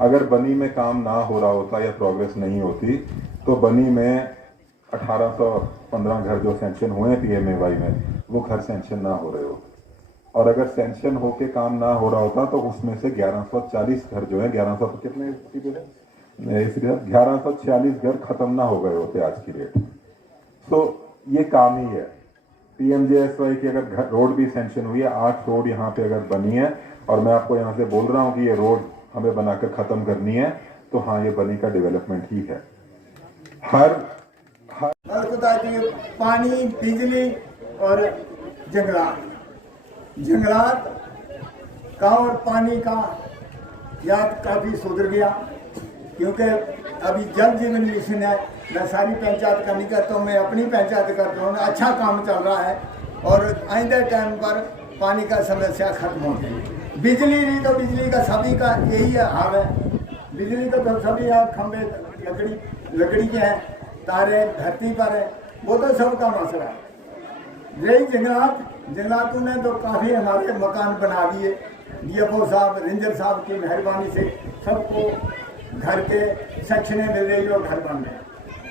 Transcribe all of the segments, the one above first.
अगर बनी में काम ना हो रहा होता या प्रोग्रेस नहीं होती तो बनी में 1815 घर जो सेंक्शन हुए हैं पीएमएवाई में, वो घर सेंक्शन ना हो रहे होते। और अगर सेंक्शन होके काम ना हो रहा होता तो उसमें से 1140 घर जो है, 1100 कितने, 1146 घर खत्म ना हो गए होते आज की डेट। तो ये काम ही है पीएमजेएसवाई की। अगर रोड भी सेंक्शन हुई है, 8 रोड यहाँ पे अगर बनी है, और मैं आपको यहाँ से बोल रहा हूँ कि ये रोड हमें बनाकर खत्म करनी है, तो हाँ, ये बनी का डेवलपमेंट ही है। हर पानी, बिजली और जंगलात का और पानी का याद काफ़ी सुधर गया, क्योंकि अभी जल जीवन मिशन है। मैं सारी पंचायत का नहीं करता हूँ, मैं अपनी पंचायत करता हूँ। अच्छा काम चल रहा है और आइंदा टाइम पर पानी का समस्या खत्म हो गई। बिजली नहीं तो बिजली का सभी का यही हाल है। बिजली तो सभी खंभे लकड़ी के हैं, तारे धरती पर है, वो तो सबका मसला है। यही जंगलातों ने तो काफ़ी हमारे मकान बना दिए। डीएफओ साहब, रेंजर साहब की मेहरबानी से सबको घर के सेक्शनें मिल रही और घर बन रहे।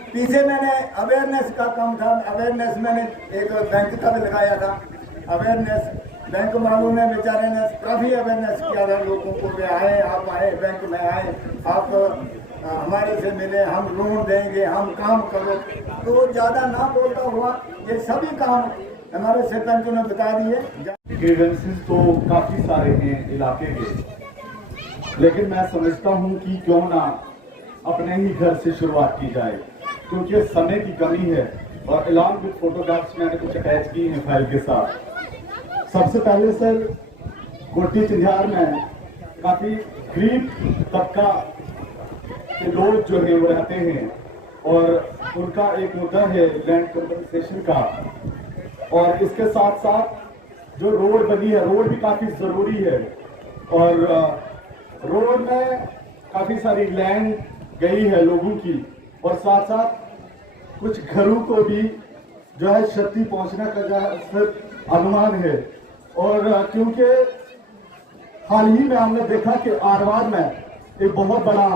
पीछे मैंने अवेयरनेस का काम था, अवेयरनेस मैंने एक बैंक का भी लगाया था। अवेयरनेस बैंक वालों ने बेचारे ने काफ़ी अवेयरनेस किया था लोगों को कि आए, आप आए, बैंक में आए, आप हमारे से मिले, हम लोन देंगे, हम काम करो। तो ज़्यादा ना बोलता हुआ ये सभी काम हमारे सरपंचों ने बता दिए। ग्रीवेंसेस तो काफ़ी सारे हैं इलाके के, लेकिन मैं समझता हूं कि क्यों ना अपने ही घर से शुरुआत की जाए, क्योंकि समय की कमी है। और अलॉन्ग विद फोटोग्राफ्स मैंने कुछ अटैच की हैं फाइल के साथ। सबसे पहले सर, कोटी चिंझार में काफ़ी गरीब तबका के लोग जो है वो रहते हैं, और उनका एक मुद्दा है लैंड कंपनसेशन का। और इसके साथ साथ जो रोड बनी है, रोड भी काफ़ी ज़रूरी है, और रोड में काफ़ी सारी लैंड गई है लोगों की, और साथ साथ कुछ घरों को भी जो है क्षति पहुंचने का जो है अनुमान है। और क्योंकि हाल ही में हमने देखा कि आरवार में एक बहुत बड़ा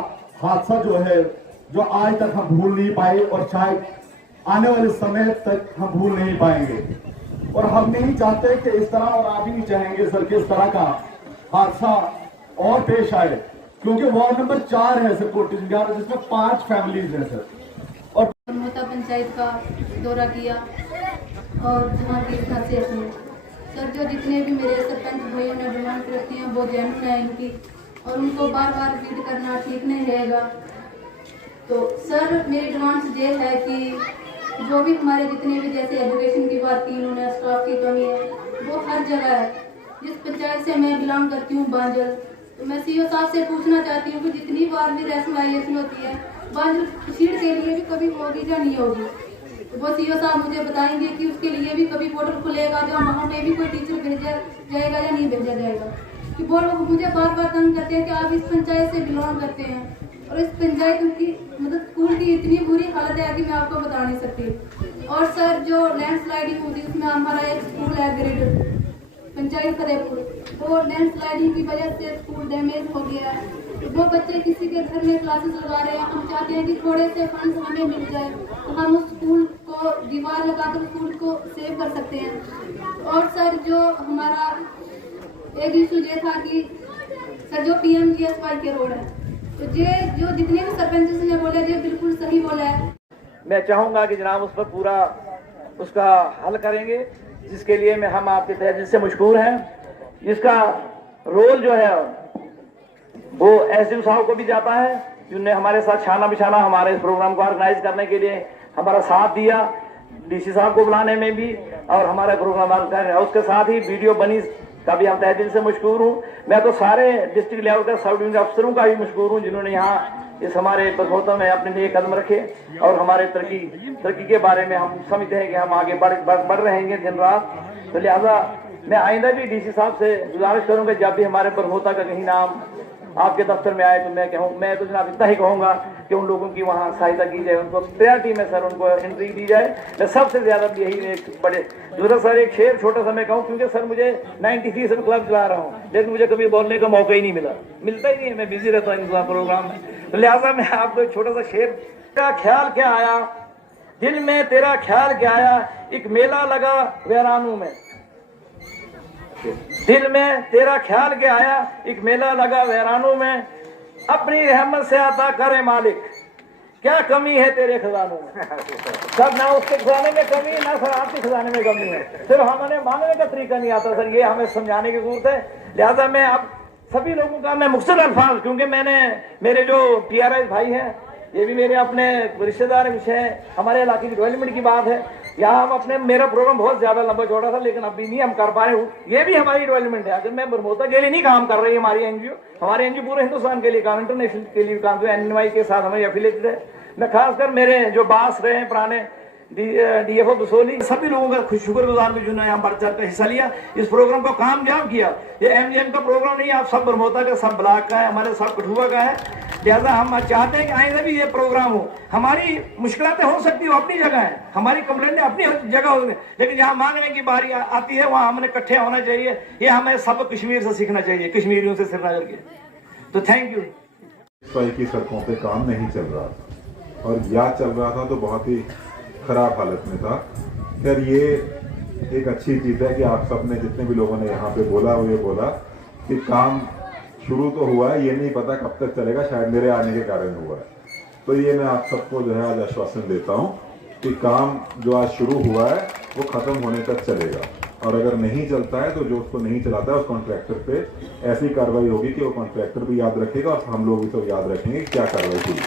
हादसा जो है, जो आज तक हम भूल नहीं पाए, और शायद आने वाले समय तक हम भूल नहीं पाएंगे। और हम नहीं चाहते कि इस तरह, और आप भी नहीं चाहेंगे सर कि इस तरह का हादसा और पेश आए, क्योंकि वार्ड नंबर 4 है सर कोटी चिंझार, जिसमें 5 फैमिलीज हैं सर। और मोता पंचायत का दौरा किया और वहाँ की खासियत में सर, जो जितने भी मेरे सरपंच भाइयों ने डिमांड रखी हैं वो जेन्युइन है इनकी, और उनको बार बार रिपीट करना ठीक नहीं रहेगा। तो सर, मेरी डिमांड्स ये है कि जो भी हमारे जितने भी, जैसे एजुकेशन की बात की इन्होंने, स्टाफ की कमी है, वो हर जगह है। जिस पंचायत से मैं बिलोंग करती हूँ, बांजल, तो मैं सीओ साहब से पूछना चाहती हूँ कि जितनी बार भी रैशनलाइजेशन होती है बांजल सीट के लिए भी कभी होगी या नहीं होगी, तो वो सीओ साहब मुझे बताएंगे कि उसके लिए भी कभी पोर्टल खुलेगा, जो वहाँ पे भी कोई टीचर भेजा जाएगा या नहीं भेजा जाएगा। कि वो लोग मुझे बार बार तंग करते हैं कि आप इस पंचायत से बिलोंग करते हैं, और इस पंचायत की मतलब स्कूल की इतनी बुरी हालत है कि मैं आपको बता नहीं सकती। और सर, जो लैंडस्लाइडिंग हुई उसमें हमारा एक स्कूल है ग्रेड पंचायत फतेहपुर, वो लैंडस्लाइडिंग की वजह से स्कूल डैमेज हो गया है। तो वो बच्चे किसी के घर में क्लासेस लगा रहे हैं, हम चाहते हैं कि थोड़े से फंड्स हमें मिल जाए तो हम उस स्कूल को दीवार लगाकर स्कूल को सेव कर सकते हैं। और सर, जो हमारा एक इशू ये था कि सर, जो पीएमजीएसवाई के रोड है, तो ये जो जितने भी सरपंच ने बोला, ये बिल्कुल सही बोला है। मैं चाहूँगा कि जनाब उस पर पूरा उसका हल करेंगे, जिसके लिए मैं हम आपके तहत दिल से मशकूर हैं। इसका रोल जो है वो एसडीएम साहब को भी जाता है, जिन्होंने हमारे साथ छाना बिछाना हमारे इस प्रोग्राम को ऑर्गेनाइज करने के लिए हमारा साथ दिया, डीसी साहब को बुलाने में भी, और हमारा प्रोग्राम ऑर्गेनाइज। उसके साथ ही वीडियो बनी का भी हम तहे दिल से मशकूर हूँ। मैं तो सारे डिस्ट्रिक्ट लेवल का सब डिवीजन अफसरों का भी मशकूर हूँ, जिन्होंने यहाँ इस हमारे बरहोता में अपने लिए कदम रखे, और हमारे तरक्की के बारे में हम समझते हैं कि हम आगे बढ़ रहेंगे दिन रात। तो लिहाजा मैं आइंदा भी डीसी साहब से गुजारिश करूंगा, जब भी हमारे बरहोता का कहीं नाम आपके दफ्तर में आए तो मैं तो जनाब इतना ही कहूँगा कि उन लोगों की वहाँ सहायता की जाए, उनको प्रायोरिटी में सर उनको एंट्री दी जाए। मैं सबसे ज़्यादा यही एक बड़े दूसरा सर एक शेर छोटा सा मैं कहूँ, क्योंकि सर मुझे 93 से क्लब चला रहा हूँ, लेकिन मुझे कभी बोलने का मौका ही नहीं मिलता ही नहीं है, मैं बिजी रहता हूँ इन प्रोग्राम में। तो लिहाजा मैं आपको एक छोटा सा शेर, का ख्याल क्या आया दिल में तेरा ख्याल क्या आया, एक मेला लगा वैरानों में, दिल में तेरा ख्याल क्या आया, एक मेला लगा वैरानों में, अपनी रहमत से अता करे मालिक, क्या कमी है तेरे खजानों में। सर ना उसके खजाने में कमी है, ना सर आपके खजाने में कमी है, सिर्फ हमें मांगने का तरीका नहीं आता सर, ये हमें समझाने की जरूरत है। लिहाजा मैं आप सभी लोगों का मैं मुख्तसर अल्फाज, क्योंकि मेरे जो PRI भाई हैं ये भी मेरे अपने रिश्तेदार विषय हैं, हमारे इलाके की डेवलपमेंट की बात है, यहाँ हम मेरा प्रोग्राम बहुत ज्यादा लंबा चौड़ा था, लेकिन अभी नहीं हम कर पा रहे हूँ, ये भी हमारी डेवलपमेंट है। अगर मैं बरमोता के लिए नहीं काम कर रही है हमारी NGO, हमारे NGO पूरे हिंदुस्तान के लिए काम, इंटरनेशनल के लिए काम, NNY के साथ हमें एफिलेटेड है। मैं खासकर मेरे जो बास रहे हैं पुराने DFO बसोली, सभी लोगों का शुक्रगुजार भी जिन्होंने यहाँ बढ़ चढ़ कर हिस्सा लिया, इस प्रोग्राम को कामयाब किया। ये MGM का प्रोग्राम नहीं, आप सब बरमोता का, सब ब्लॉक का है, हमारे सब कठुआ का है। लिहाजा हम चाहते हैं कि आइंदा भी ये प्रोग्राम हो। हमारी मुश्किलातें हो सकती है, अपनी जगह है, हमारी कंप्लेंटें अपनी जगह होंगी, लेकिन जहाँ मांगने की बारी आती है वहाँ हमने इकट्ठे होना चाहिए। ये हमें सब कश्मीर से सीखना चाहिए, कश्मीरियों से सिर नजर के। तो थैंक यू। की सड़कों पे काम नहीं चल रहा था, और या चल रहा था तो बहुत ही खराब हालत में था। खैर ये एक अच्छी चीज़ है कि आप सब ने, जितने भी लोगों ने यहाँ पे बोला वो ये बोला कि काम शुरू तो हुआ है, ये नहीं पता कब तक चलेगा, शायद मेरे आने के कारण हुआ है। तो ये मैं आप सबको जो है आज आश्वासन देता हूँ कि काम जो आज शुरू हुआ है वो ख़त्म होने तक चलेगा, और अगर नहीं चलता है तो जो उसको नहीं चलाता है उस कॉन्ट्रैक्टर पे ऐसी कार्रवाई होगी कि वो कॉन्ट्रैक्टर भी याद रखेगा और हम लोग भी सब याद रखेंगे कि क्या कार्रवाई हुई है।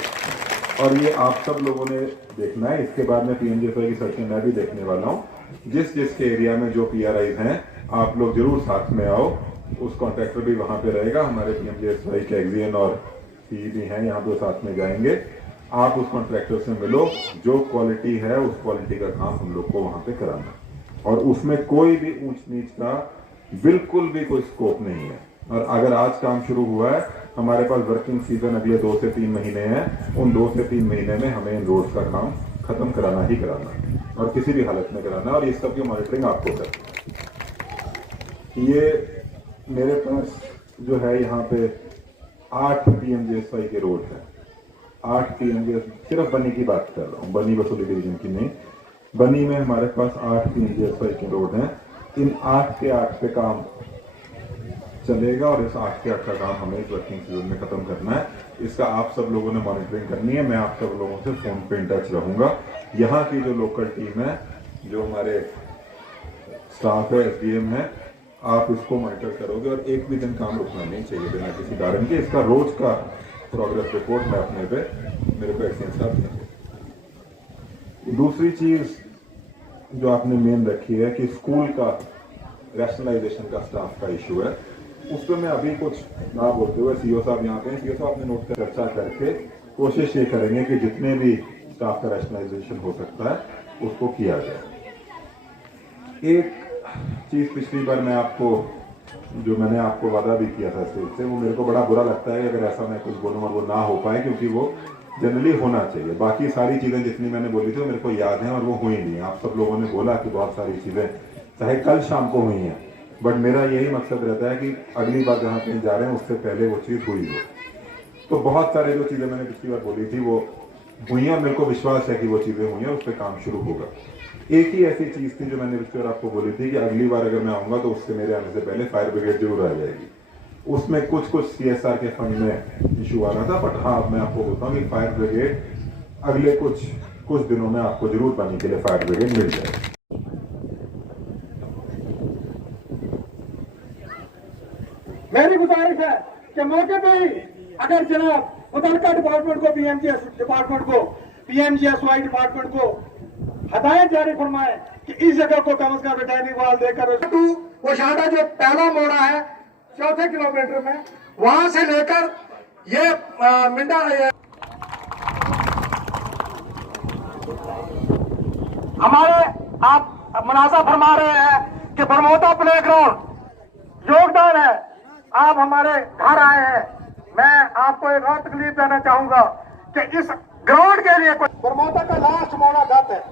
और ये आप सब लोगों ने देखना है। इसके बाद में PMGSY की सड़कें मैं भी देखने वाला हूँ। जिस जिसके एरिया में जो PRIs हैं आप लोग जरूर साथ में आओ, उस कॉन्ट्रैक्टर भी वहाँ पे रहेगा, हमारे PMGSY के एक्जियन और CE भी हैं यहाँ पे, साथ में जाएंगे। आप उस कॉन्ट्रैक्टर से मिलो, जो क्वालिटी है उस क्वालिटी का काम हम लोग को वहाँ पे कराना, और उसमें कोई भी ऊंच नीच का बिल्कुल भी कोई स्कोप नहीं है। और अगर आज काम शुरू हुआ है, हमारे पास वर्किंग सीजन अगले 2 से 3 महीने हैं, उन 2 से 3 महीने में हमें इन रोड्स का काम खत्म कराना ही कराना है, और किसी भी हालत में कराना है, और इस सब की मॉनिटरिंग आपको करनी। ये मेरे पास जो है यहाँ पे 8 PMGSY के रोड हैं, 8 PMGSY, सिर्फ बनी की बात कर रहा हूँ, बनी बसोली डिवीजन की नहीं, बनी में हमारे पास 8 PMGSY के रोड हैं। इन 8 के 8 पे काम चलेगा, और इस 8 के 8 का काम हमें इस वर्किंग सीजन में खत्म करना है। इसका आप सब लोगों ने मॉनिटरिंग करनी है। मैं आप सब लोगों से फोन पे इन टच रहूंगा। यहाँ की जो लोकल टीम है, जो हमारे स्टाफ है, SDM है, आप इसको मॉनिटर करोगे, और एक भी दिन काम रुकना नहीं चाहिए बिना किसी कारण के। इसका रोज का प्रोग्रेस रिपोर्ट मैं अपने पे, मेरे को एक्सचेंज साहब देंगे। दूसरी चीज जो आपने मेन रखी है कि स्कूल का रैशनलाइजेशन का स्टाफ का इशू है, उस पर मैं अभी कुछ ना बोलते हुए, CO साहब यहाँ पे हैं, CO साहब अपने नोट पर चर्चा करके कोशिश ये करेंगे कि जितने भी स्टाफ का रैशनलाइजेशन हो सकता है उसको किया जाए। एक चीज पिछली बार मैं आपको, जो मैंने आपको वादा भी किया था स्टेज से, वो मेरे को बड़ा बुरा लगता है अगर ऐसा मैं कुछ बोलूँ और वो ना हो पाए, क्योंकि वो जनरली होना चाहिए। बाकी सारी चीजें जितनी मैंने बोली थी वो मेरे को याद है, और वो हुई नहीं। आप सब लोगों ने बोला कि बहुत सारी चीजें चाहे कल शाम को हुई हैं, बट मेरा यही मकसद रहता है कि अगली बार जहाँ कहीं जा रहे हैं उससे पहले वो चीज़ हुई हो। तो बहुत सारे जो चीज़ें मैंने पिछली बार बोली थी वो हुई हैं, मेरे को विश्वास है कि वो चीज़ें हुई हैं, उस पर काम शुरू होगा। एक ही ऐसी चीज़ थी जो मैंने पिछली बार आपको बोली थी कि अगली बार अगर मैं आऊँगा तो उससे मेरे आने से पहले फायर ब्रिगेड जरूर आ जाएगी। उसमें कुछ CSR के फंड में इशू आ रहा था, बट हाँ अब मैं आपको बोलता हूँ कि फायर ब्रिगेड अगले कुछ दिनों में आपको जरूर पानी के लिए फायर ब्रिगेड मिल जाएगी। मेरी गुजारिश है कि मौके पे ही अगर जनाब मुतल्लिका डिपार्टमेंट को, PMGSY डिपार्टमेंट को हदायत जारी फरमाए कि इस जगह को कम से कम रिटर्निंग वाल देकर वो शादा जो पहला मोड़ा है 4 किलोमीटर में, वहां से लेकर ये मिंडा हमारे आप मुनाजा फरमा रहे हैं कि बरमोता प्ले ग्राउंड योगदान है। आप हमारे घर आए हैं, मैं आपको एक और तकलीफ देना चाहूंगा कि इस ग्राउंड के लिए बरमौदा का लास्ट मोड़ा घाट है,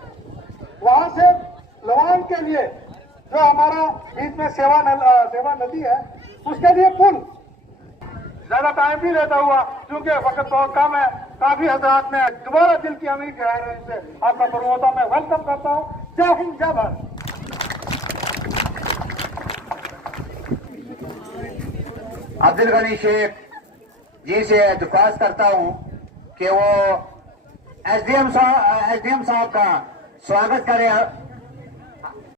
वहां से लवान के लिए जो हमारा बीच में सेवा नदी है उसके लिए पुल ज्यादा टाइम भी लेता हुआ, क्योंकि वक्त बहुत कम है। काफी हजरात ने दोबारा दिल की अमीर गहराई से आपका बरमौदा में वेलकम करता हूँ। जय हिंद, जय भारत। अब्दुल गनी शेख जी से दरख्वास्त करता हूं कि वो एसडीएम साहब का स्वागत करें